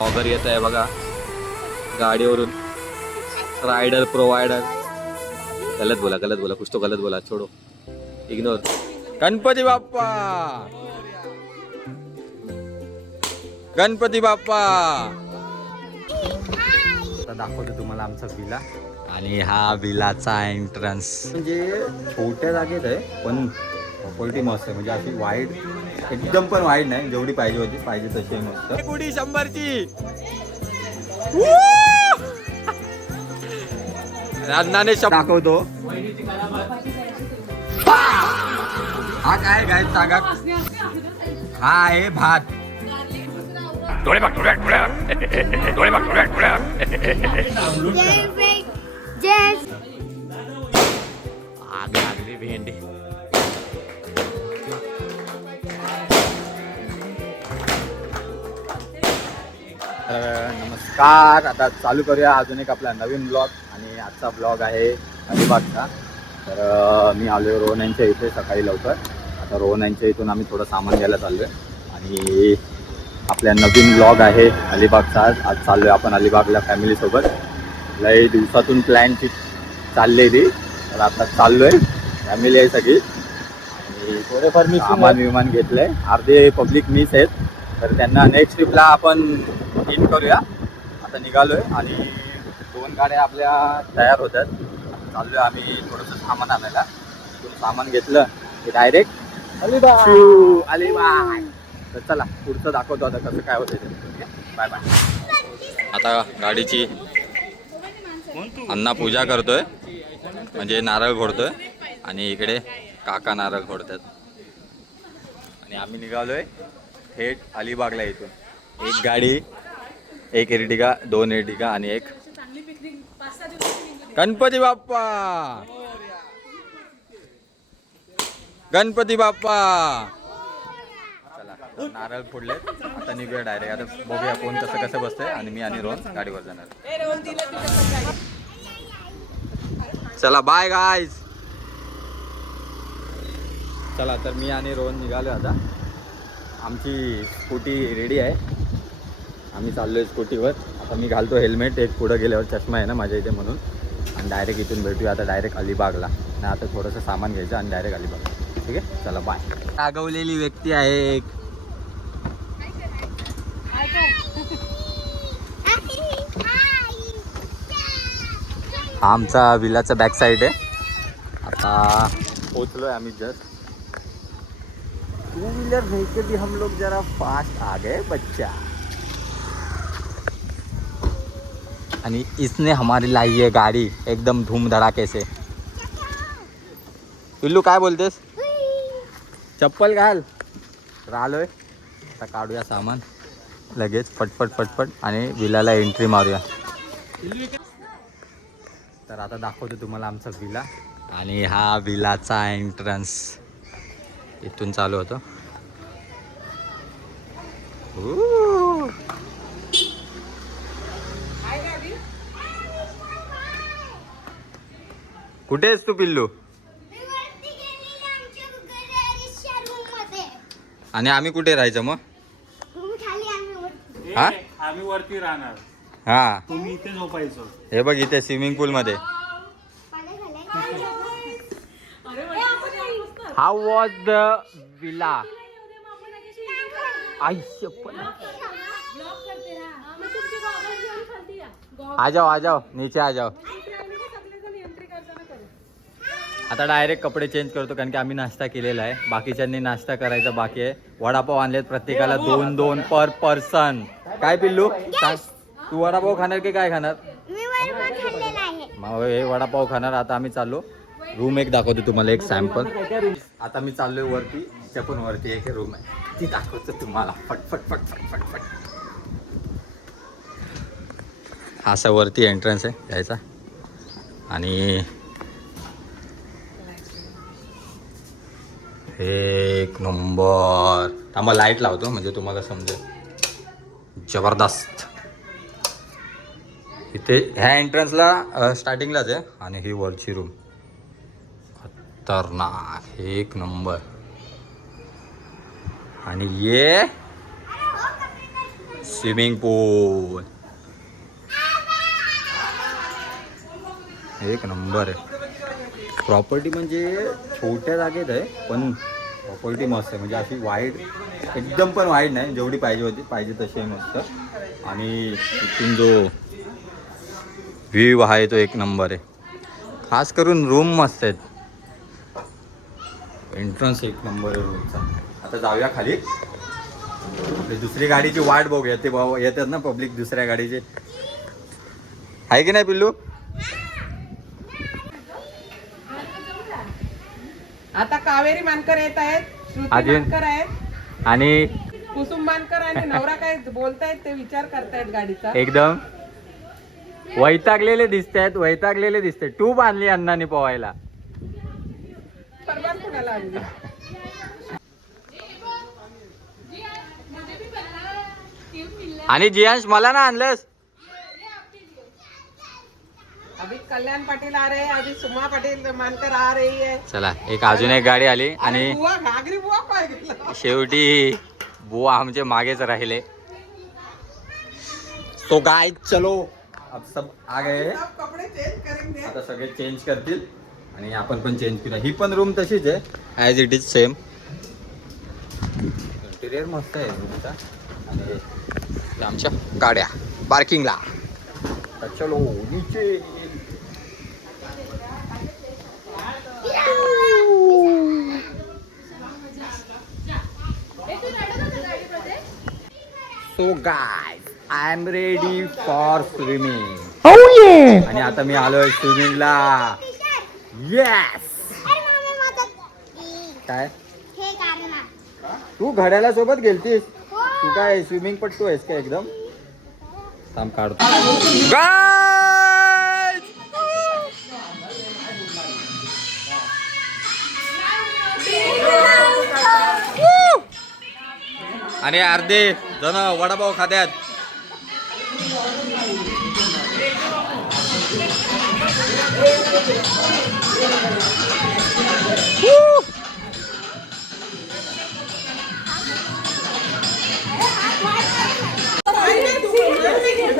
Auger येत आहे बघा गाडीवरून. Rider provider. गलत बोला कुछ तो गलत बोला, छोड़ो, इग्नोर. गणपती बाप्पा, गणपती बाप्पा. आता दाखवतो तुम्हाला आमचा विला. आणि हा विलाचा एंट्रन्स म्हणजे छोट्या जागेत आहे पण क्वालिटी मस्त आहे. म्हणजे अशी वाईड एकदम पण वाईड नाही, जेवढी पाहिजे होती पाहिजे तशी मस्त. कुडी 100ची अन्नाने दाखवतो. हा काय काय सांगा. हा आहे भात. डोळे बघ डोळे डोळे बघ डोळे. आग लागली भेंडी. नमस्कार. आता चालू करूया अजून एक आपला नवीन ब्लॉग. आणि आजचा ब्लॉग आहे अलिबागचा. तर मी आलो रोहन यांच्या इथे सकाळी लवकर. आता रोहन यांच्या इथून आम्ही थोडं सामान घ्यायला चाललो आहे. आणि आपल्या नवीन ब्लॉग आहे अलिबागचा. आज चाललो आहे आपण अलिबागला फॅमिलीसोबत. लई दिवसातून प्लॅनची चालली ती. तर आता चाललो आहे, फॅमिली आहे सगळी. आणि थोडेफार मी सामान विमान घेतलं आहे. अर्धे पब्लिक मीच आहेत. तर त्यांना नेक्स्ट ट्रिपला आपण इन करूया. आता निघालो आहे आणि 2 गाड्या आपल्या तयार होतात. चाललो आहे आम्ही थोडंसं सामान आणायला. सामान घेतलं की डायरेक्ट अलिबाग. तर चला पुढचं दाखवतो आता कसं काय होतं ते. Bye bye. आता गाडीची अण्णा पूजा करतोय, म्हणजे नारळ फोडतोय. आणि इकडे काका नारळ फोडतात. आणि आम्ही निघालोय थेट अलिबागला. इथून एक गाडी, एक एर्टिगा, 2 एर्टिगा आणि एक गणपती बाप्पा. गणपती बाप्पा. चला नारळ फोडले. आता निघूया डायरेक्ट. आता बघूया कोण कसं बसतंय. आणि मी आणि रोहन गाडीवर जाणार. चला बाय गाईज. चला तर मी आणि रोहन निघालो. आता आमची स्कूटी रेडी आहे. आम्ही चाललोय स्कूटीवर. आता मी घालतो हेल्मेट. एक पुढं गेल्यावर चष्मा आहे ना माझ्या इथे म्हणून. आणि डायरेक्ट इथून भेटूया आता डायरेक्ट अलिबागला. आणि आता थोडंसं सामान घ्यायचं आणि डायरेक्ट अलिबाग. ठीक आहे चला बाय. रागवलेली व्यक्ती आहे एक. आमचा विलाचा बॅक साईड आहे. आता पोचलोय आम्ही जस्ट. 2 व्हीलर नहीं के भी हम लोग जरा फास्ट आ गए बच्चा. आणि इसने हमारी लाई है गाडी एकदम धूम धड़ाके से. पिल्लू काय बोलतेस. चप्पल घाल. राहिलोय. आता काढूया सामान लगेच पटपट आणि विलाला एंट्री मारूया. तर आता दाखवतो तुम्हाला आमचा विला. आणि हा विलाचा एंट्रन्स इथून चालू होतो. कुठे आहेस तू पिल्लू. आणि आम्ही कुठे राहायचं मग. हा आम्ही वरती राहणार. हा तुम्ही इथे झोपायचं. हे बघ इथे स्विमिंग पूल मध्ये. How was the villa. आ जाओ नीचे आ जाओ. आता डायरेक्ट कपडे चेंज करतो कारण की आम्ही नाश्ता केलेला आहे. बाकीच्यांनी नाश्ता करायचा बाकी आहे. वडापाव आणलेत प्रत्येकाला 2-2 पर पर्सन. काय पिल्लू सांग तू वडापाव खाणार की काय खाणार. मग हे वडापाव खाणार. आता आम्ही चाललो. रूम एक दाखवतो तुम्हाला एक सॅम्पल. आता मी चाललोय वरती. इथे पण वरती एक रूम आहे ती दाखवतो तुम्हाला. फट. असा वरती एंट्रन्स आहे यायचा. आणि एक नंबर. आम्हाला लाईट लावतो म्हणजे तुम्हाला समजेल. जबरदस्त. इथे ह्या एंट्रन्सला स्टार्टिंगलाच आहे. आणि ही वरची रूम खतरनाक एक नंबर. आणि ये स्विमिंग पूल एक नंबर आहे. प्रॉपर्टी म्हणजे छोट्या जागेत आहे पण प्रॉपर्टी मस्त आहे. म्हणजे अशी वाईड एकदम पण वाईड नाही, जेवढी पाहिजे तशी आहे मस्त. आणि इथून जो व्ह्यू आहे तो एक नंबर आहे. खास करून रूम मस्त आहेत. एंट्रन्स एक नंबर आहे रूमचा. आता जाऊया खाली. आपली दुसरी गाडीची वाट बघूया. ते येतात ना पब्लिक दुसऱ्या गाडीचे, आहे की नाही पिल्लू? आता कावेरी मानकर येत आहेत, श्रुती अजून? मानकर आहेत आणि कुसुम मानकर आणि नवरा काय बोलतायत ते विचार करतायत गाडीचा. एकदम वैतागलेले दिसतात. ट्यूब आणली अण्णांनी पोवायला. परवाच कुणाला आणली? आणि जियांश मला ना आणलंस. अभी कल्याण पाटील आ रहे, अभी सुमा पाटील मानकर आ रही है. चला एक अजून एक गाडी आली आणि अरे बुवा, घागरी बुवा पाहिजे. शेवटी बुवा आमचे मागेच राहिले. तो गाय चलो अब सब आ गए. सब कपडे चेंज करेंगे. आता सगळे चेंज करतील आणि आपण पण चेंज करूया. ही पण रूम तशीच आहे as it is same. Interior मस्त आहे रूमचा. आणि आमच्या गाड्या पार्किंगला. चलो नीचे. So guys I am ready for swimming. आणि आता मी आलोय स्विमिंगला. येस. काय तू घड्याला सोबत गेलतीस? तू काय स्विमिंग पट्टू आहेस का एकदम? थांब काढतो. आणि अर्धे जण वडापाव खात्यात.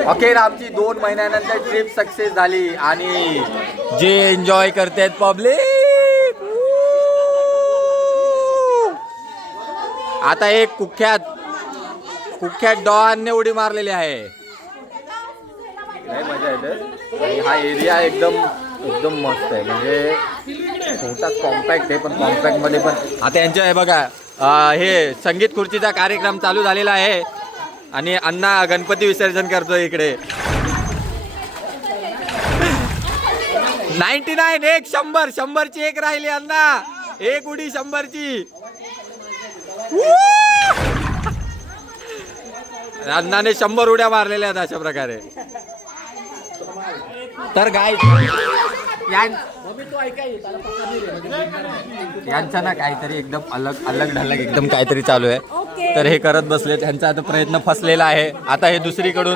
अखेर आमची 2 महिन्यानंतर ट्रिप सक्सेस झाली आणि जे एन्जॉय करतायत पब्लिक. आता एक कुख्यात डॉनने उडी मारलेली आहे. लय मजा येते. आणि हा एरिया एकदम मस्त आहे. म्हणजे छोटाच कॉम्पॅक्ट आहे पण कॉम्पॅक्ट मध्ये पण आता यांच्या हे बघा हे संगीत खुर्चीचा कार्यक्रम चालू झालेला आहे आणि अण्णा गणपती विसर्जन करतोय इकडे. 99 एक 100ची एक राहिली अण्णा. एक उडी 100ची. अण्णाने 100 उड्या मारलेल्या आहेत अशा प्रकारे. तर गाय यांचा ना काहीतरी एकदम अलग ढलग एकदम काहीतरी चालू आहे. तर हे करत बसले. त्यांचा आता प्रयत्न फसलेला आहे. आता हे दुसरीकडून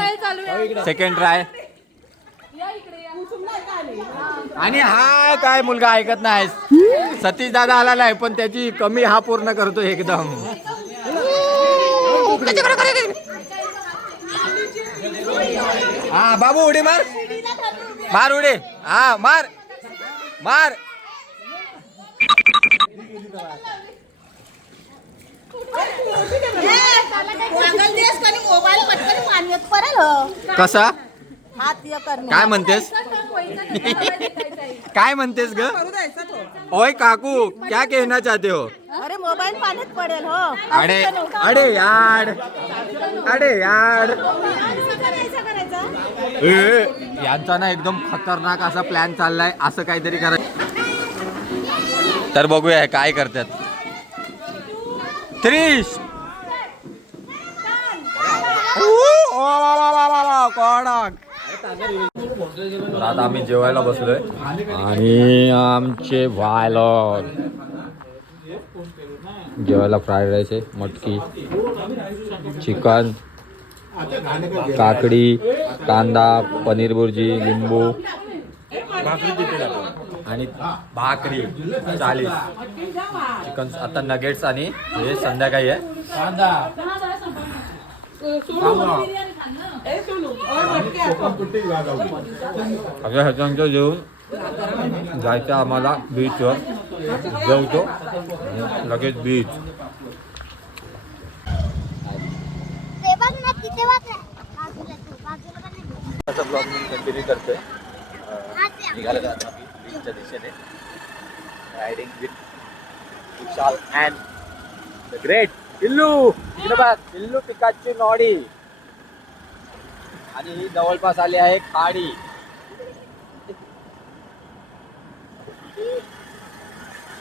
सेकंड ट्राय. आणि हा काय मुलगा ऐकत नाही. सतीश दादा आला नाही पण त्याची कमी हा पूर्ण करतो एकदम. हा बाबू उडी मार उडी. हा मार. कसा काय म्हणतेस? काय म्हणतेस ग? ओय काकू क्या कहना चाहते हो? अरे मोबाईल पाण्यात पडेल हो. अरे यार यांचा ना एकदम खतरनाक असा प्लॅन चाललाय. असं काहीतरी करायचं. तर बघूया काय करतात. त्रिश तर आता आम्ही जेवायला बसलोय आणि आमचे व्हायलॉग जेवायला फ्राईड राईस आहे, मटकी, चिकन, काकडी, कांदा, पनीर बुर्जी, लिंबू आणि भाकरी 40. चिकन आता नगेट्स आणि हे संध्याकाळी आहे. ए सोनू भटके आता. आपल्या ह्याच्यानंतर जेवून जायचं आम्हाला बीचवर जेवतो आणि लगेच बीच. असा ब्लॉग मी कंटिन्यू करतोय. निघालं का आता बीचच्या दिशेने riding with Vishal and the great पिल्लू. इकडे बघ पिल्लू पिकाची नॉडी. आणि ही जवळपास आली आहे खाडी.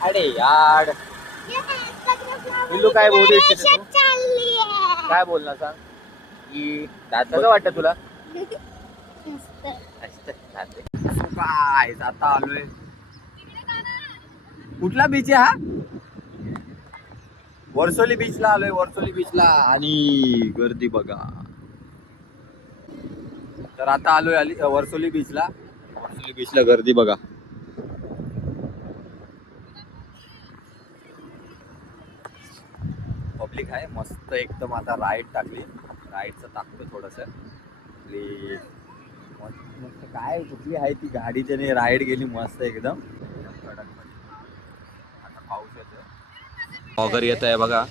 अरे यार पिल्लू काय बोलू इच्छिते तू? काय बोलणार सांग की कसं वाटतं तुला? काय आता आलोय. कुठला बीच आहे हा? वर्सोली बीचला आलोय. वर्सोली बीचला आणि गर्दी बघा. तर आता आलोय वर्सोली बीचला. वर्सोली बीचला गर्दी बघा. पब्लिक आहे मस्त एकदम. आता राईड टाकली. राईडचं टाकतो थोडस. मस्त काय कुठली आहे ती गाडी त्याने राईड गेली मस्त एकदम. आता पाऊस येतो. ऑगर येत आहे बघा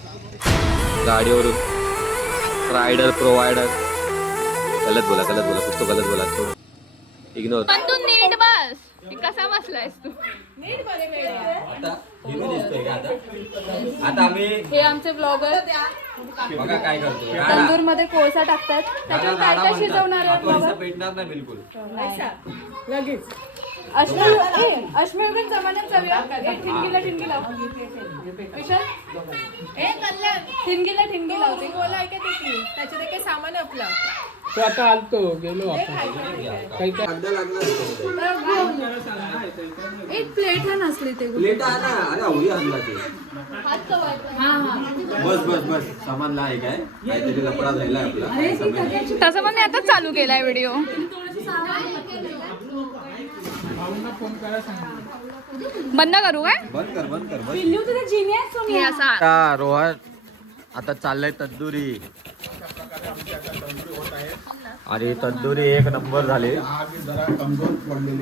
गाडीवरून. रायडर प्रोवायडर गलत बोला कुछ तो गलत बोला. थोडं इग्नोर. पण तू नीट बस. कसा बसलायस तू? आता आम्ही हे आमचे ब्लॉगर बघा काय करतो. तंदूर मध्ये कोळसा टाकतात. त्याच्यावर काय काय शिजवणार आहे ब्लॉगर? पेटणार नाही बिलकुल. लगेच अश्मी पण जमान्यात जाऊया. ठिणगी लाव. विशाल ठिणगी लाव. ते कोला आहे का ते? त्याच्यात काही सामान आहे आपला. तो आता आलतो गेलो आपण. काही एक प्लेट आहे नसली ते. प्लेट आहे ना. अरे आवडी आणला ते. बस सामान आहे काय काहीतरी लपडा झाला आपला. तसं पण मी आताच चालू केलाय व्हिडिओ. बंद करू काय? बंद कर हे असा आता रोहन आता चाललंय तंदुरी. आणि तंदुरी एक नंबर झाली.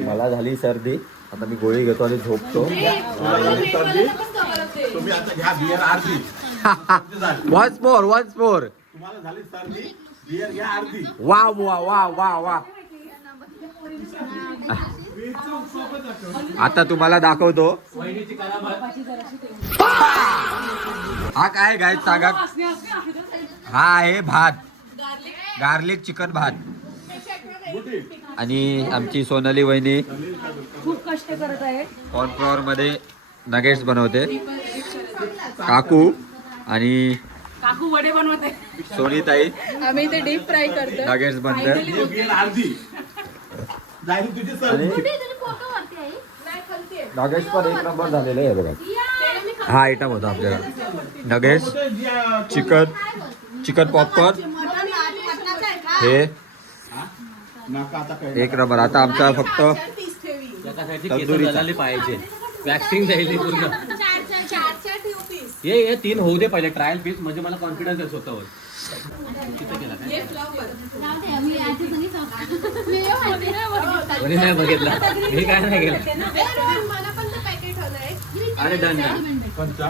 मला झाली सर्दी. आता मी गोळी घेतो आणि झोपतो. तुम्ही आता घ्या बियर अर्धी. वन्स मोर तुम्हाला झाली सर्दी बियर घ्या अर्धी. वा आता तुम्हाला दाखवतो. हा काय गाय सांगा. हा आहे भात. गार्लिक चिकन भात. आणि आमची सोनाली वहिनी खूप कष्ट करत आहे. कॉर्नफ्लॉवर मध्ये नगेट्स बनवते. काकू आणि काकू वडे बनवते. सोनीताई आम्ही ते डीप फ्राय करतो. नगेट्स बनते. बियर अर्धी जाईल तुझी सर्दी. नगेट्स पण एक नंबर झालेलं आहे बघा. हा आयटम होता आपल्याला. नगेट्स चिकन पॉपकॉर्न हे नका आता काय एक नंबर. आता आमचा फक्त तंदुरी पाहिजे. वॅक्सिंग द्यायची पूर्ण. हे 3 होऊ दे पहिले ट्रायल पीस. म्हणजे मला कॉन्फिडन्स आहे स्वतःवर. कोणी नाही बघितला. हे काय नाही केलं. अरे डन कंचा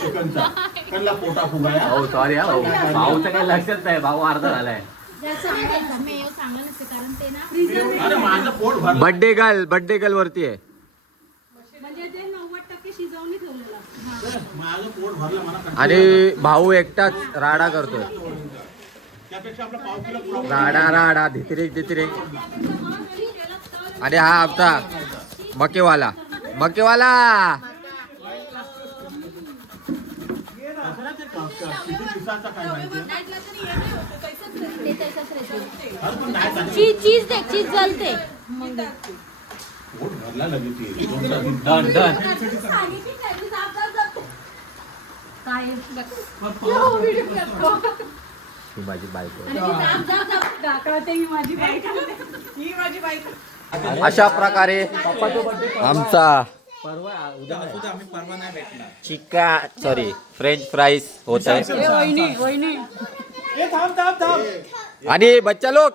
चिकनचा कल्ला पोटा फुगाया. भाऊ सॉरी हा भाऊ. भाऊचं काही लक्षच नाही. भाऊ अर्धा झालाय. अरे माझं पोट भरलं. बर्थडे गर्ल वरती आहे. माझं पोट भरलं मला कंटाळा. आणि भाऊ एकटाच राडा करतोय. त्यापेक्षा आपला पाव किलो राडा धितिरेक. आणि हा आमचा मकेवाला. किती दिवसाचा काय माहिती. चीज दे चीज जलते. पोट भरला लगेच. डन ही माझी बायको. ही माझी बाईक. अशा प्रकारे आमचा फ्रेंच फ्राईज होत आहे. आणि बच्चा लोक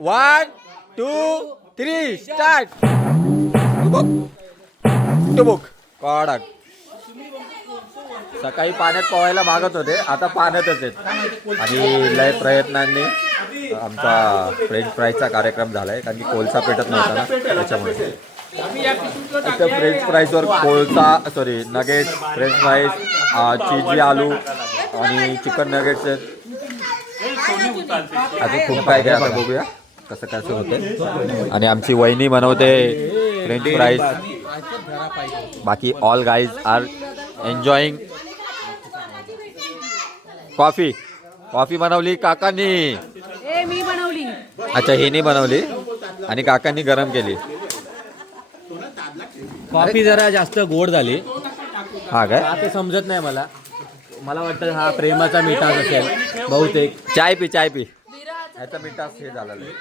1 2 3 स्टार्ट. कडक. सकाळी पाण्यात पोहायला मागत होते, आता पाण्यातच आहेत. आणि लय प्रयत्नांनी आमचा फ्रेंच फ्राईजचा कार्यक्रम झालाय, कारण की कोळसा पेटत नव्हता ना त्याच्यामुळे. आता फ्रेंच फ्राईजवर कोळसा नगेट्स, फ्रेंच फ्राईज, चीजी आलू आणि चिकन नगेट्स आहेत. अजून खूप काय काय आता बघूया कसं कसं होते. आणि आमची वहिनी बनवते फ्रेंच फ्राईज. बाकी all guys are enjoying. Coffee बनवली काकांनी. मी बनवली. अच्छा, हिने बनवली आणि काकांनी गरम केली. कॉफी जरा जास्त गोड झाली. हा काय? ते समजत नाही मला. मला वाटतं हा प्रेमाचा मिठास असेल बहुतेक. चाय पी ह्याचा मिठास हे झालेलं आहे.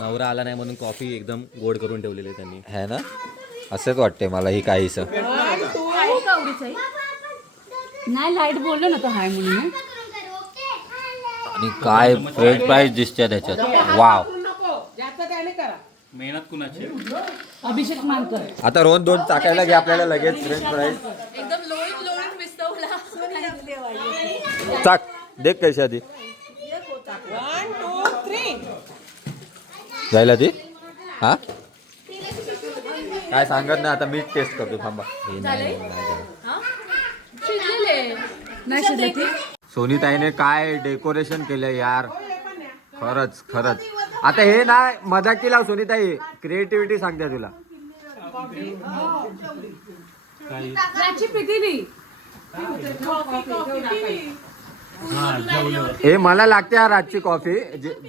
नवरा आला नाही म्हणून कॉफी एकदम गोड करून ठेवलेली आहे त्यांनी. है ना, असंच वाटतंय मला ही काहीच. नाही लाईट बोललो ना तो हाय म्हणून. आणि काय फ्रेंच फ्राईज दिसते त्याच्यात. वाव. जास्त त्याने करा. मेहनत कुणाची? अभिषेक मानकर. आता रोहन 2 चाकायला घे आपल्याला लगेच फ्रेंच फ्राईज. एकदम लोळून लोळून विस्तवला. चाक देख कशी आधी 1 2 3. जायला ती. हा काय सांगत नाही आता, मीच टेस्ट करतो. थांबा. नाही शिजले ती. सोनीताईने काय डेकोरेशन केलं यार. खरंच. आता हे ना मजाक लाव सोनीताई, क्रिएटिव्हिटी सांगते तुला. त्याची पिटिली. हे मला लागते यार आजची कॉफी.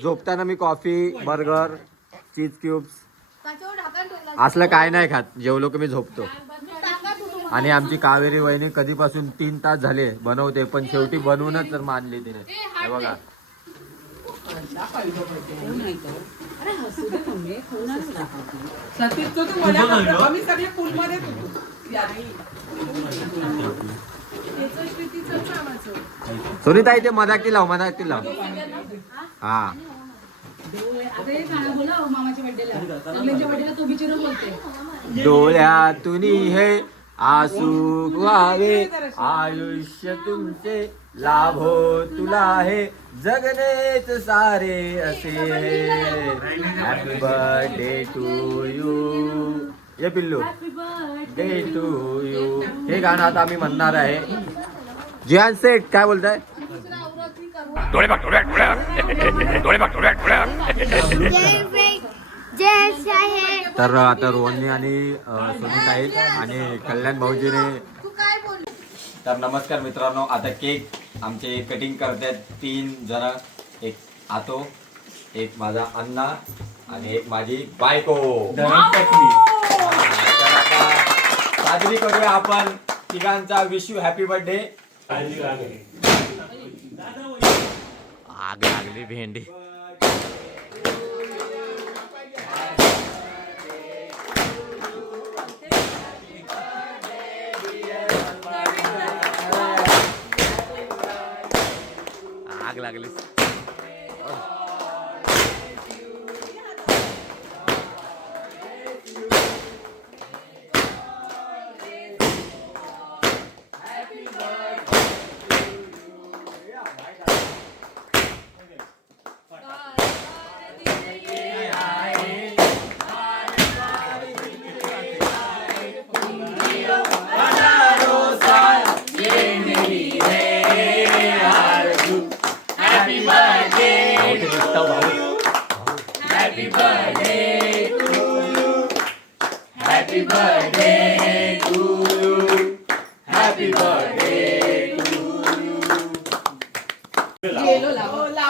झोपताना मी कॉफी, बर्गर, चीज क्यूब्स असलं काय नाही खात. जेवलो की मी झोपतो. आणि आमची कावेरी वहिनी कधीपासून 3 तास झाले बनवते, पण शेवटी बनवूनच तर मानली तिने. हे बघा. सतीश तू मला आम्ही सगळे पूलमध्ये होतो. सोनीताई ते मजाकी लाव. हा डोळ्यातून हे आसू व्हावे, आयुष्य तुमचे लाभो तुला हे, जगनेच सारे असे हे. Happy birthday to you. ये पिल्लू, डे टू यू. हे गाणं आता आम्ही म्हणणार आहे. जिहान सेठ काय बोलताय? तर आता रोहनने आणि सोनीताई आणि कल्याण भाऊजीने. तर नमस्कार मित्रांनो, आता केक आमचे कटिंग करतात 3 जण. एक आतो, एक माझा अण्णा आणि एक माझी बायको. साजरी करूया आपण तिघांचा. Wish you happy birthday. आग लागली भेंडी. आग लागली.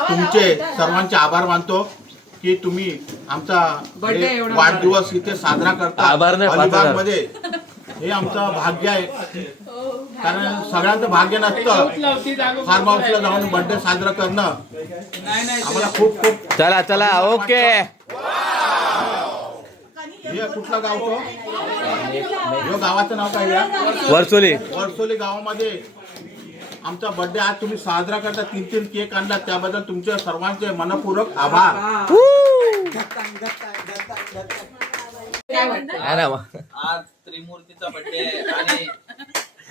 तुमचे सर्वांचे आभार मानतो की तुम्ही आमचा वाढदिवस इथे साजरा करता. अलिबाग मध्ये हे आमचं भाग्य आहे. कारण सगळ्यांचं भाग्य नसतं फार्म हाऊसला जाऊन बर्थडे साजरा करणं. आम्हाला खूप खूप. चला चला ओके. हे कुठलं गाव तो? हे गावाचं नाव काय या? वर्सोली. वर्सोली गावामध्ये आमचा बर्थडे आज तुम्ही साजरा करता. 3 केक आणला त्याबद्दल तुमचे सर्वांचे मनपूर्वक आभार. आज त्रिमूर्तीचा बर्थडे आणि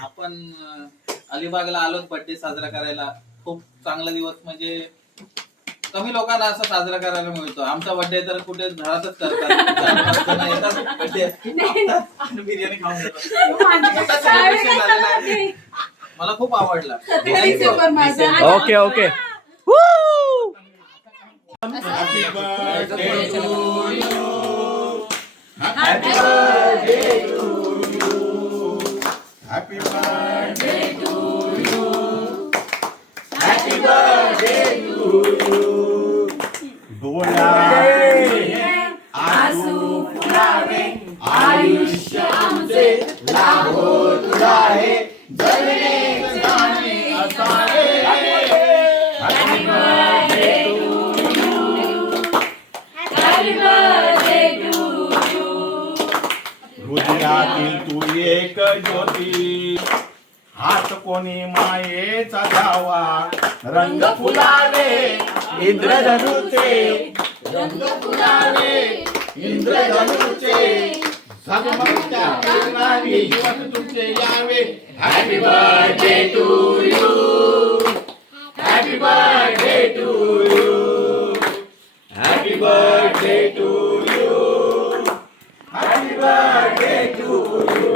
आपण अलिबागला आलोत बर्थडे साजरा करायला. खूप चांगला दिवस, म्हणजे कमी लोकांना असा साजरा करायला मिळतो. आमचा बर्थडे तर कुठे घरातच करतात, येतात birthday आणि बिर्याणी खाऊन जातात. Celebration झालेलं आहे. मला खूप आवडला. Okay okay. Happy birthday to you. Happy birthday to you. Happy birthday to you. आसू फुलावे आयुष्य आमचे लाभो तुला हे जगणे जाणे असावे. Happy birthday to you. Happy birthday to you. हृदयातील तू एक ज्योती, हात कोणी मायेचा द्यावा. रंग फुलावे इंद्रधनुचे, रंग फुलावे इंद्रधनुचे, झगमगत्या किरणांनी दिवस तुमचे यावे. Happy birthday to you. Happy birthday to you. Happy birthday to you. Happy birthday to you.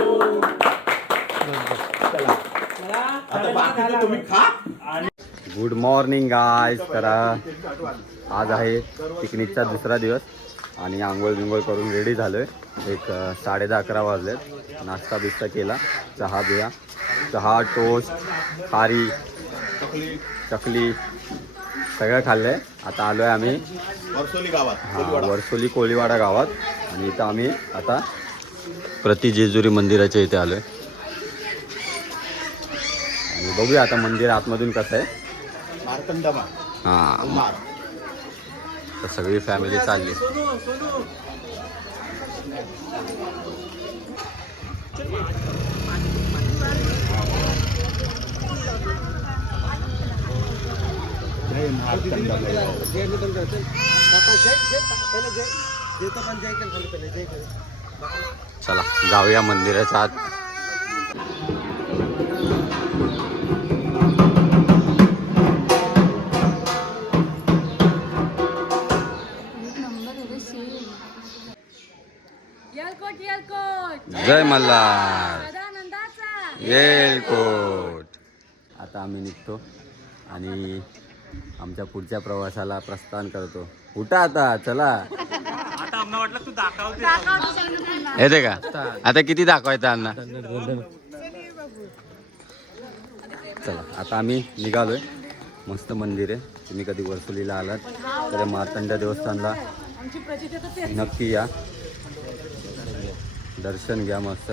आता बाकीचं तुम्ही खा. Good morning guys. तर आज आहे पिकनिकचा दुसरा दिवस आणि आंघोळ बिंघोळ करून रेडी झालो आहे. एक 10:30-11 वाजलेत. नाश्ता बिस्ता केला, चहा बिया, चहा टोस्ट खारी चकली सगळं खाल्लं आहे. आता आलो आहे आम्ही वर्सोली गावात, वर्सोली कोळीवाडा गावात. आणि इथं आम्ही आता प्रति जेजुरी मंदिराच्या इथे आलो आहे. आणि बघूया आता मंदिर आतमधून कसं आहे. मार्तंडमा हां, तर सगळी फॅमिली चालली. चला जाऊया मंदिराच्या आत. जय मल्हार. येलकोट. आता आम्ही निघतो आणि आमच्या पुढच्या प्रवासाला प्रस्थान करतो. उठा आता, चला. येते का आता? किती दाखवायचं अण्णा? चला आता आम्ही निघालोय. मस्त मंदिर आहे. तुम्ही कधी वर्सोलीला आलात तर मार्तंड देवस्थानला नक्की या, दर्शन घ्या मस्त.